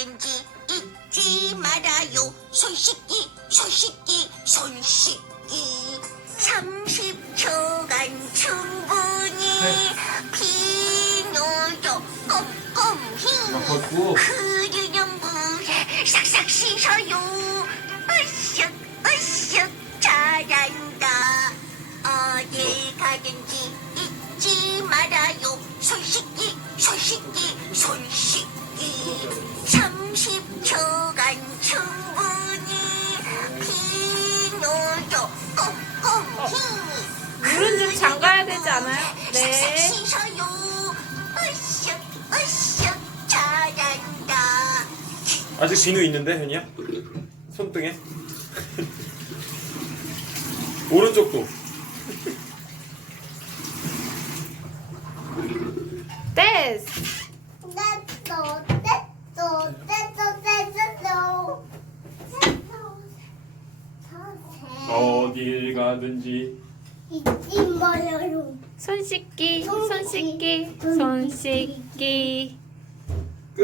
얼마든지 잊지 말아요. 손 씻기, 손 씻기, 손 씻기. 30초간 충분히 네. 비누도 꼼꼼히 그유연물에 싹싹 씻어요. 으쌰, 으쌰, 잘한다. 어딜 가든지 잊지 말아요. 30초간 충분히 비누로 꼼꼼히 물은 좀 잠가야 되지 않아요? 싹싹 네. 씻어요 으쓱 으쓱 잘한다 아직 비누 있는데 현이야? 손등에? 오른쪽도 됐어. 됐어, 됐어, 됐어, 됐어, 됐어. 어딜 가든지 잊지 말아요. 손 씻기, 손 씻기, 손 씻기. 끝